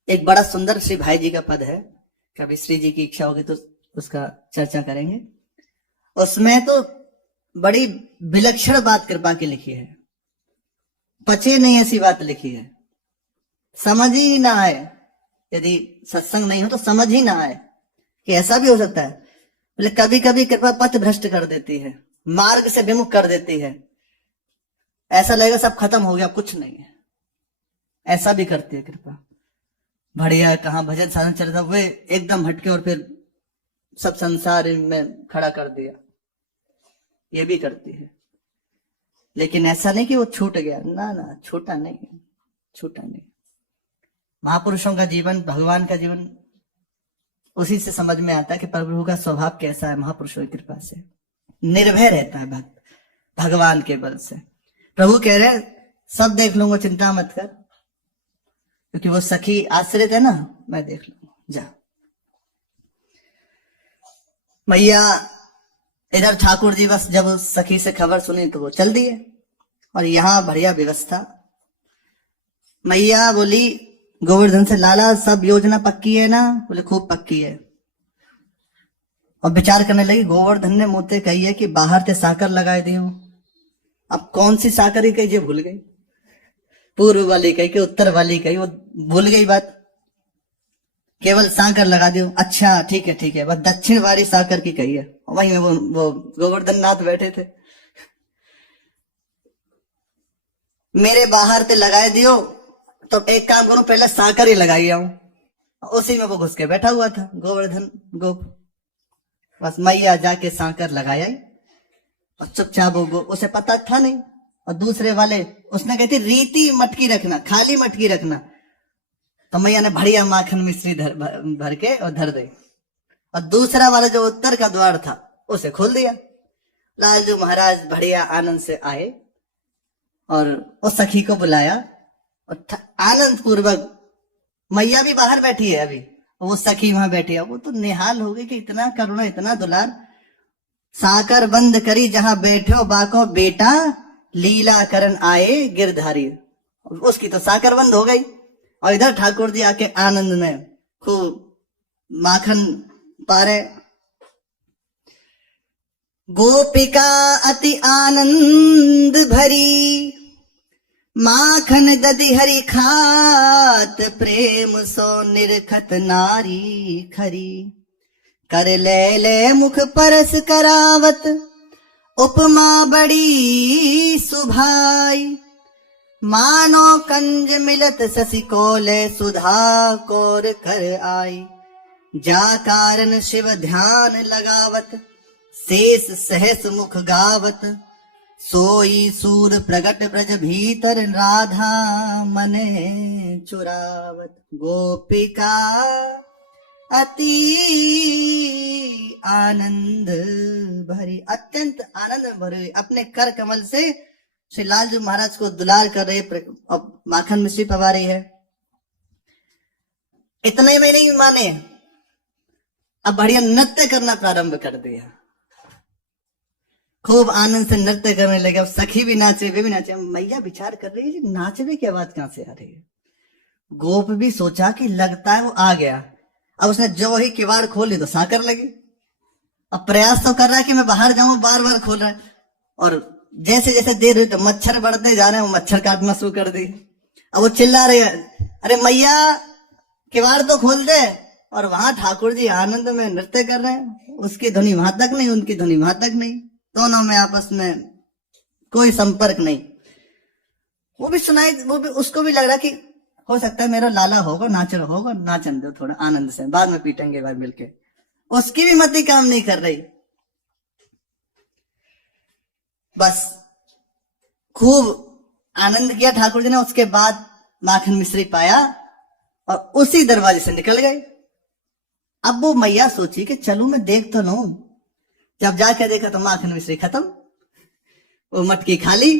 एक बड़ा सुंदर श्री भाई जी का पद है, कभी श्री जी की इच्छा होगी तो उसका चर्चा करेंगे। उसमें तो बड़ी विलक्षण बात कृपा की लिखी है, पचे नहीं ऐसी बात लिखी है, समझ ही ना आए। यदि सत्संग नहीं हो तो समझ ही ना आए कि ऐसा भी हो सकता है। बोले कभी कभी कृपा पथ भ्रष्ट कर देती है, मार्ग से विमुख कर देती है, ऐसा लगेगा सब खत्म हो गया, कुछ नहीं है, ऐसा भी करती है कृपा। बढ़िया कहाँ भजन साधन चल रहा हुए एकदम हटके और फिर सब संसार में खड़ा कर दिया, ये भी करती है। लेकिन ऐसा नहीं कि वो छूट गया, ना ना, छूटा नहीं, छूटा नहीं। महापुरुषों का जीवन, भगवान का जीवन, उसी से समझ में आता है कि प्रभु का स्वभाव कैसा है। महापुरुषों की कृपा से निर्भय रहता है भक्त, भगवान के बल से। प्रभु कह रहे सब देख लूंगा, चिंता मत कर, क्योंकि वो सखी आश्रित है ना, मैं देख लूंगा, जा। मैया इधर ठाकुर जी बस जब उस सखी से खबर सुनी तो वो चल दिए, और यहां बढ़िया व्यवस्था। मैया बोली गोवर्धन से, लाला सब योजना पक्की है ना? बोले खूब पक्की है। और विचार करने लगी, गोवर्धन ने मुझे कही है कि बाहर से साकर लगाए दी हूं, अब कौन सी साकर ही कही, भूल गई। पूर्व वाली कही कि उत्तर वाली कही, वो भूल गई बात, केवल सांकर लगा दियो। अच्छा ठीक है, बस दक्षिण वाली सांकर की कही है। वहीं में वो गोवर्धन नाथ बैठे थे। मेरे बाहर ते लगाए दियो, तो एक काम करो पहले सांकर ही लगाई आऊं। उसी में वो घुस के बैठा हुआ था गोवर्धन गोप। बस मैया जाके सांकर लगाया ही, और चुपचाप वो उसे पता था नहीं। और दूसरे वाले उसने कहती रीति मटकी रखना, खाली मटकी रखना। तो मैया ने बढ़िया माखन मिश्री भर के और धर दे। और दूसरा वाला जो उत्तर का द्वार था उसे खोल दिया। लालजू महाराज बढ़िया आनंद से आए और उस सखी को बुलाया, और आनंद पूर्वक, मैया भी बाहर बैठी है अभी, वो सखी वहां बैठी है। वो तो निहाल हो गई कि इतना करुणा, इतना दुलार। साकर बंद करी जहां बैठो बाको बेटा, लीला करन आए गिरधारी। उसकी तो साकर बंद हो गई, और इधर ठाकुर जी आके आनंद में खूब माखन पा रहे। गोपिका अति आनंद भरी, माखन दधि हरि खात, प्रेम सो निरखत नारी खरी। कर ले मुख परस करावत, उपमा बड़ी सुभाई। मानो कंज मिलत शशि कोले, सुधा कोर कर आई। जा कारण शिव ध्यान लगावत, शेष सहस मुख गावत। सोई सूर प्रगट ब्रज भीतर, राधा मने चुरावत। गोपिका अति आनंद भरी, अत्यंत आनंद भरी, अपने कर कमल से श्री लालजू महाराज को दुलार कर रही, अब माखन मिश्री पवा रही है। इतने में नहीं माने, अब बढ़िया नृत्य करना प्रारंभ कर दिया। खूब आनंद से नृत्य करने लगे। अब सखी भी नाचे, वे भी नाचे। मैया विचार कर रही है नाचने की आवाज कहां से आ रही है। गोप भी सोचा कि लगता है वो आ गया। अब उसने जो ही किवाड़ खोली तो सांकर लगी। अब प्रयास तो कर रहा है कि मैं बाहर जाऊं, बार बार खोल रहा है। और जैसे जैसे देर हुई तो मच्छर बढ़ते जा रहे हैं, वो मच्छर काटना शुरू कर दी। अब वो चिल्ला रहे हैं, अरे मैया किवाड़ तो खोल दे। और वहां ठाकुर जी आनंद में नृत्य कर रहे हैं। उसकी ध्वनि वहां तक नहीं, उनकी ध्वनि वहां तक नहीं, दोनों में आपस में कोई संपर्क नहीं। वो भी सुनाई, वो भी, उसको भी लग रहा कि हो सकता है मेरा लाला होगा, नाचर होगा, नाचन दो थोड़ा आनंद से, बाद में पीटेंगे भाई मिलके। उसकी भी मति काम नहीं कर रही। बस खूब आनंद किया ठाकुर जी ने। उसके बाद माखन मिश्री पाया और उसी दरवाजे से निकल गए। अब वो मैया सोची कि चलू मैं देख तो लूं। जब जाके देखा तो माखन मिश्री खत्म, वो मटकी खाली।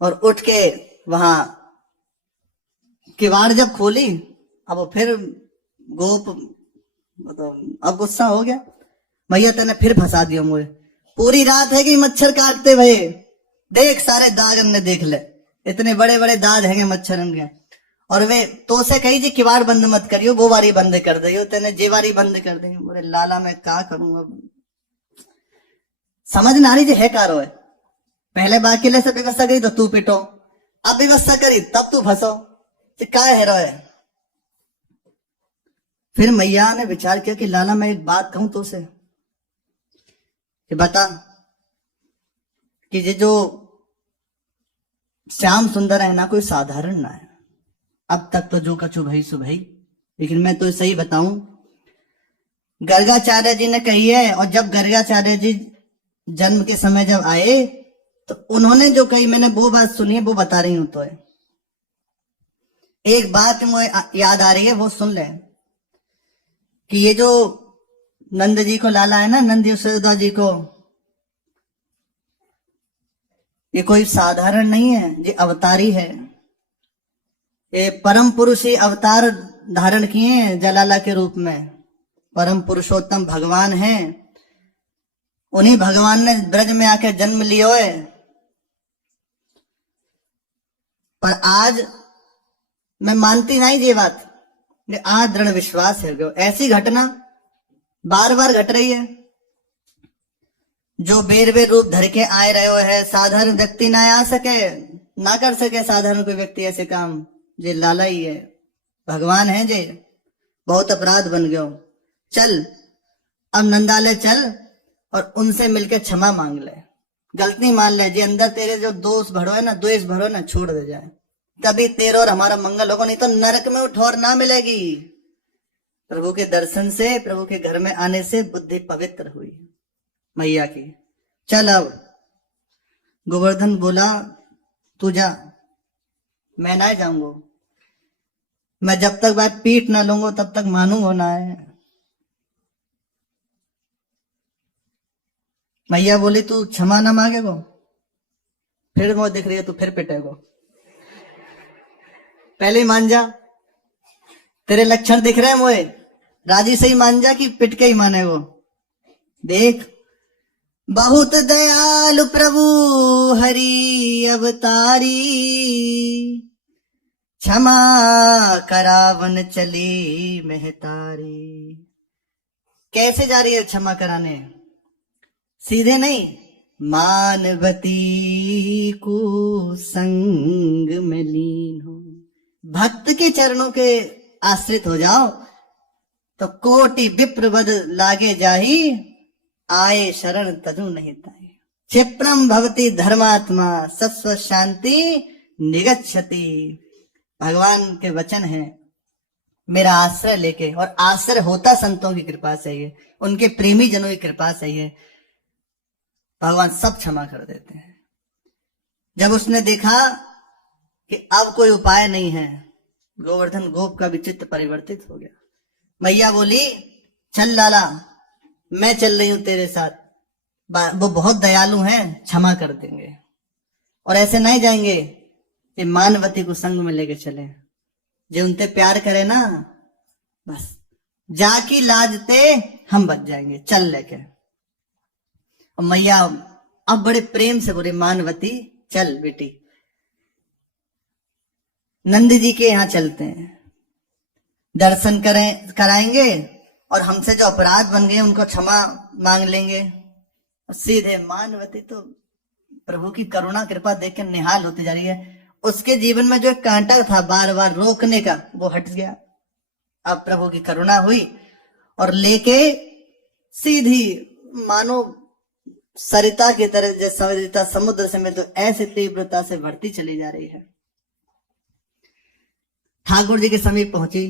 और उठ के वहां किवाड़ जब खोली, अब वो फिर गोप मतलब अब गुस्सा हो गया। मैया तेने फिर फंसा दिया मुझे, पूरी रात है कि मच्छर काटते भये, देख सारे दाग ने देख ले, इतने बड़े बड़े दाग हैं मच्छर के। और वे तो से कही जी किवाड़ बंद मत करियो, वो वारी बंद कर दियो, तेने जे वारी बंद कर दी। बोले लाला मैं क्या करूंगा, समझ ना रही जी है कारो है। पहले बाकिले से व्यवस्था करी तो तू पिटो, अब व्यवस्था करी तब तू फंसो, क्या है रो है। फिर मैया ने विचार किया कि लाला मैं एक बात कहूं तो से कि बता कि ये जो श्याम सुंदर है ना, कोई साधारण ना है। अब तक तो जो कछु भई सो भई, लेकिन मैं तो सही बताऊं, गर्गाचार्य जी ने कही है। और जब गर्गाचार्य जी जन्म के समय जब आए तो उन्होंने जो कही, मैंने वो बात सुनी है, वो बता रही हूं। तो है एक बात मुझे याद आ रही है, वो सुन ले कि ये जो नंद जी को लाला है ना, नंद यशोदा जी को, ये कोई साधारण नहीं है, ये अवतारी है। ये परम पुरुष ही अवतार धारण किए हैं जलाला के रूप में। परम पुरुषोत्तम भगवान हैं, उन्हीं भगवान ने ब्रज में आके जन्म लियो है। पर आज मैं मानती नहीं ये बात, आज दृढ़ विश्वास है ऐसी घटना बार बार घट रही है। जो बेर बेर रूप धर के आए रहे है, साधारण व्यक्ति ना आ सके, ना कर सके साधारण कोई व्यक्ति ऐसे काम, जे लाला ही है, भगवान है जे, बहुत अपराध बन गयो। चल अब नंदालय चल और उनसे मिलके क्षमा मांग ले, गलती मान ले, जे अंदर तेरे जो दोष भरो है ना, द्वेष भरो ना, छोड़ दे जाए, तभी तेरा और हमारा मंगल होगा, नहीं तो नरक में ठोर ना मिलेगी। प्रभु के दर्शन से, प्रभु के घर में आने से बुद्धि पवित्र हुई मैया की। चल अब गोवर्धन बोला तू जा, मैं ना जाऊंगा, मैं जब तक भाई पीठ ना लूंगा तब तक मानूंगा ना है। मैया बोली तू क्षमा ना मांगेगो, फिर वो दिख रही है, तू फिर पिटेगो, पहले ही मान जा, तेरे लक्षण दिख रहे हैं मोए, राजी से ही मान जा कि पिट के ही मानेगो। देख बहुत दयालु प्रभु हरि अवतारी, क्षमा करावन चली महतारी। कैसे जा रही है क्षमा कराने? सीधे नहीं, मानवती को संग में लीन हो, भक्त के चरणों के आश्रित हो जाओ तो कोटि विप्र बद लागे जाही, आए शरण तजु नहीं ताई। क्षिप्रम भवति धर्मात्मा सस्व शांति निगच्छति। भगवान के वचन है, मेरा आश्रय लेके, और आश्रय होता संतों की कृपा से ही है, उनके प्रेमी जनों की कृपा से ही है, भगवान सब क्षमा कर देते हैं। जब उसने देखा कि अब कोई उपाय नहीं है, गोवर्धन गोप का भी चित्त परिवर्तित हो गया। मैया बोली चल लाला, मैं चल रही हूं तेरे साथ, वो बहुत दयालु हैं, क्षमा कर देंगे, और ऐसे नहीं जाएंगे कि मानवती को संग में लेके चले, जो उनते प्यार करे ना, बस जाकी लाजते हम बच जाएंगे, चल लेके। और मैया अब बड़े प्रेम से बोले मानवती चल बेटी, नंद जी के यहाँ चलते हैं, दर्शन कराएंगे, और हमसे जो अपराध बन गए उनको क्षमा मांग लेंगे। सीधे मानवती तो प्रभु की करुणा कृपा देखकर निहाल होती जा रही है। उसके जीवन में जो कांटा था बार बार रोकने का, वो हट गया। अब प्रभु की करुणा हुई और लेके सीधी मानो सरिता की तरह, जैसे सरिता समुद्र से मिलती, तो ऐसे तीव्रता से बढ़ती चली जा रही है। ठाकुर जी के समीप पहुंची,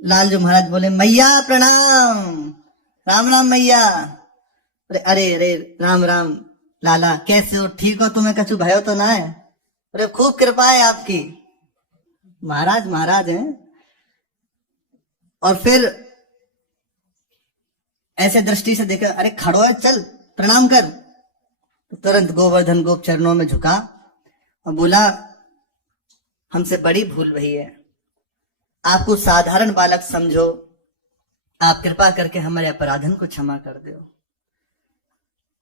लालजू महाराज बोले मैया प्रणाम, राम राम मैया। अरे अरे अरे राम राम लाला, कैसे हो, ठीक हो, तुम्हें कछु भयो तो ना है? अरे खूब कृपा है आपकी, महाराज महाराज हैं। और फिर ऐसे दृष्टि से देखा, अरे खड़ो है, चल प्रणाम कर। तो तुरंत गोवर्धन गोप चरणों में झुका और बोला हमसे बड़ी भूल हुई है, आपको साधारण बालक समझो, आप कृपा करके हमारे अपराधन को क्षमा कर दो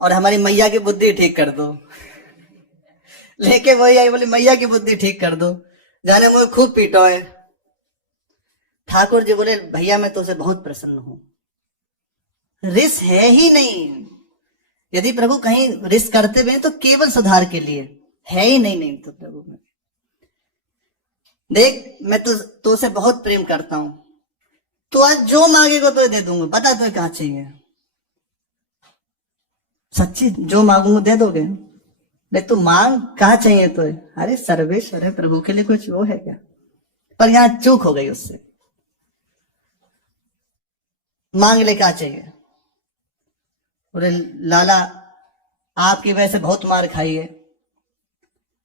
और हमारी मैया की बुद्धि ठीक कर दो। लेके वही आई, बोली मैया की बुद्धि ठीक कर दो, जाने मुझे खूब पीटो है। ठाकुर जी बोले भैया मैं तुझसे बहुत प्रसन्न हूं, रिस है ही नहीं। यदि प्रभु कहीं रिस करते हुए तो केवल सुधार के लिए, है ही नहीं तो प्रभु में देख, मैं तो से बहुत प्रेम करता हूं, तो आज जो मांगेगा तो दे दूंगा, बता तो कहां चाहिए, सच्ची जो मांगूंगा दे दोगे? ले तू मांग, कहा चाहिए तो? अरे सर्वेश्वर है, प्रभु के लिए कुछ वो है क्या? पर यहां चूक हो गई उससे, मांग ले क्या चाहिए। बोले लाला आपकी वजह से बहुत मार खाई है,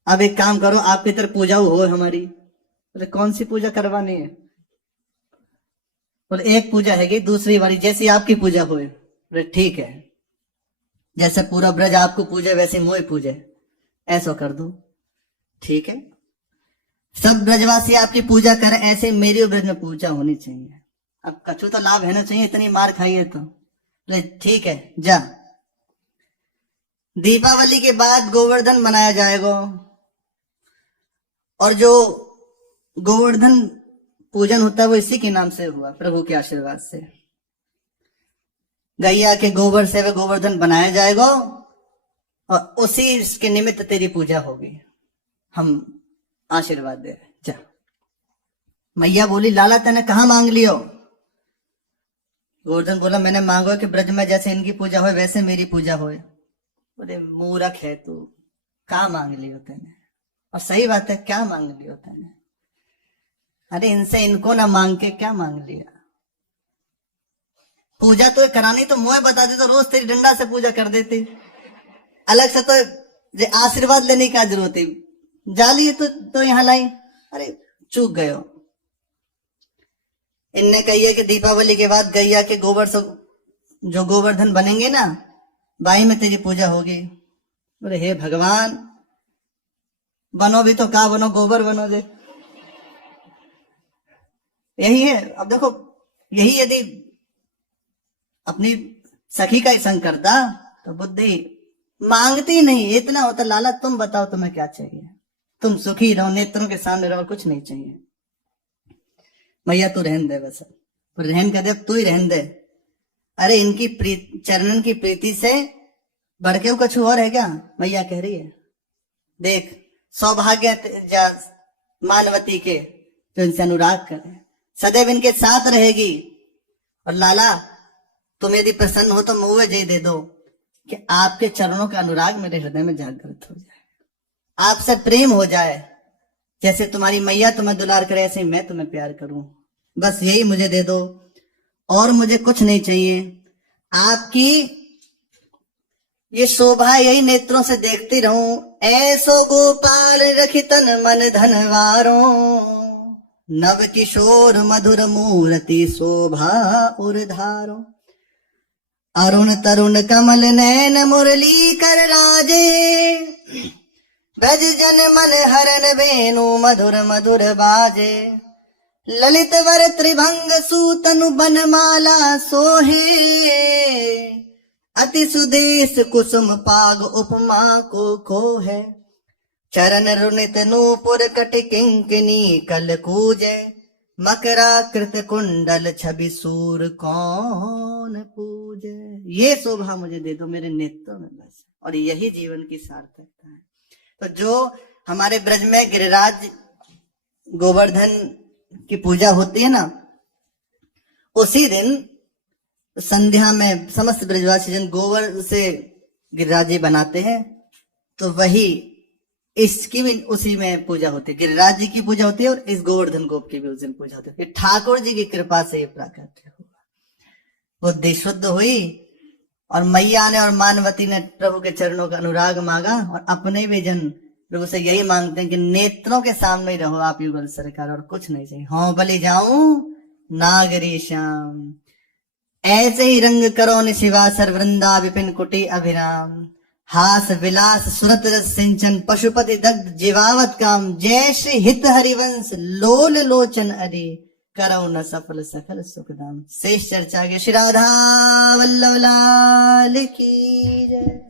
अब एक काम करो, आपकी तरफ पूजा हो हमारी। बोले कौन सी पूजा करवानी है? बोले एक पूजा है, दूसरी बारी जैसी आपकी पूजा होए। बोले ठीक है, जैसे पूरा ब्रज आपको पूजे वैसे मोए पूजे, ऐसा कर दो। ठीक है, सब ब्रजवासी आपकी पूजा करें, ऐसे मेरी ब्रज में पूजा होनी चाहिए। अब कछु तो लाभ है ना चाहिए, इतनी मार खाई है तो। बोले ठीक है जा। दीपावली के बाद गोवर्धन मनाया जाएगा, और जो गोवर्धन पूजन होता है वो इसी के नाम से हुआ, प्रभु के आशीर्वाद से। गैया के गोबर से वे गोवर्धन बनाया जाएगा और उसी के निमित्त तेरी पूजा होगी। हम आशीर्वाद दे रहे। जा। मैया बोली लाला तेने कहाँ मांग लियो? गोवर्धन बोला मैंने मांगो कि ब्रज में जैसे इनकी पूजा हो वैसे मेरी पूजा हो। बोले मूर्ख है तू, क्या मांग लियो तेने? और सही बात है, क्या मांग लियो तेने? अरे इनसे इनको ना मांग के क्या मांग लिया? पूजा तो करानी तो मुझे बता दे तो रोज तेरी डंडा से पूजा कर देती। अलग से तो आशीर्वाद लेने की क्या जरूरत है? जाली तो यहाँ लाई। अरे चूक गए हो। इनने कही कि दीपावली के बाद गैया के गोबर से जो गोवर्धन बनेंगे ना, बाई में तेरी पूजा होगी। बोले हे भगवान, बनो भी तो क्या बनो, गोबर बनो जे। यही है। अब देखो, यही यदि अपनी सखी का ही संग करता तो बुद्धि मांगती नहीं। इतना होता लाला तुम बताओ तुम्हें क्या चाहिए, तुम सुखी रहो, नेत्रों के सामने रहो, कुछ नहीं चाहिए। मैया तू रहन दे, बस रहन कर दे, तू ही रहन दे। अरे इनकी चरणन की प्रीति से बढ़ के कुछ और है क्या? मैया कह रही है देख, सौभाग्य मानवती के जो इनसे अनुराग करे, सदैव इनके साथ रहेगी। और लाला तुम यदि प्रसन्न हो तो मुझे जय दे दो कि आपके चरणों का अनुराग मेरे हृदय में जागृत हो जाए, आपसे प्रेम हो जाए। जैसे तुम्हारी मैया तुम्हें दुलार करे ऐसे मैं तुम्हें प्यार करूं। बस यही मुझे दे दो, और मुझे कुछ नहीं चाहिए। आपकी ये शोभा यही नेत्रों से देखती रहूं। ऐसो गोपाल रखी तन मन धनवारों, नव किशोर मधुर मूर्ति शोभा उर्धारो। अरुण तरुण कमल नैन मुरली कर राजे, ब्रज जन मन हरन वेणु मधुर मधुर बाजे। ललित वर त्रिभंग सूतनु बनमाला सोहे, अति सुदेश कुसुम पाग उपमा को है। चरण रुनित नूपुर कट किंकिनी कल कूजे, मकराकृत कुंडल छवि सूर कौन पूजे। ये शोभा मुझे दे दो मेरे नेत्रों में बस, और यही जीवन की सार्थकता है। तो जो हमारे ब्रज में गिरिराज गोवर्धन की पूजा होती है ना, उसी दिन संध्या में समस्त ब्रजवासी जन गोबर से गिरिराज बनाते हैं। तो वही इसकी भी उसी में पूजा होती है, गिरिराज जी की पूजा होती है, और इस गोवर्धन गोप की भी उस दिन पूजा होती है। ठाकुर जी की कृपा से ये प्राकट्य हुआ, बुद्धि शुद्ध हुई, और मैया ने और मानवती ने प्रभु के चरणों का अनुराग मांगा। और अपने भी जन प्रभु से यही मांगते हैं कि नेत्रों के सामने ही रहो आप युगल सरकार, और कुछ नहीं चाहिए। हाँ बलि जाऊं नागरी श्याम, ऐसे ही रंग करो निशिवासर वृंदा विपिन कुटी अभिराम। हास विलास सुरत रस सिंचन पशुपति दग्ध जीवावत काम, जय श्री हित हरिवंश लोल लोचन अरि, करो न सफल सकल सुखदाम। शेष चर्चा के श्री राधा वल्लभ लाल की जय।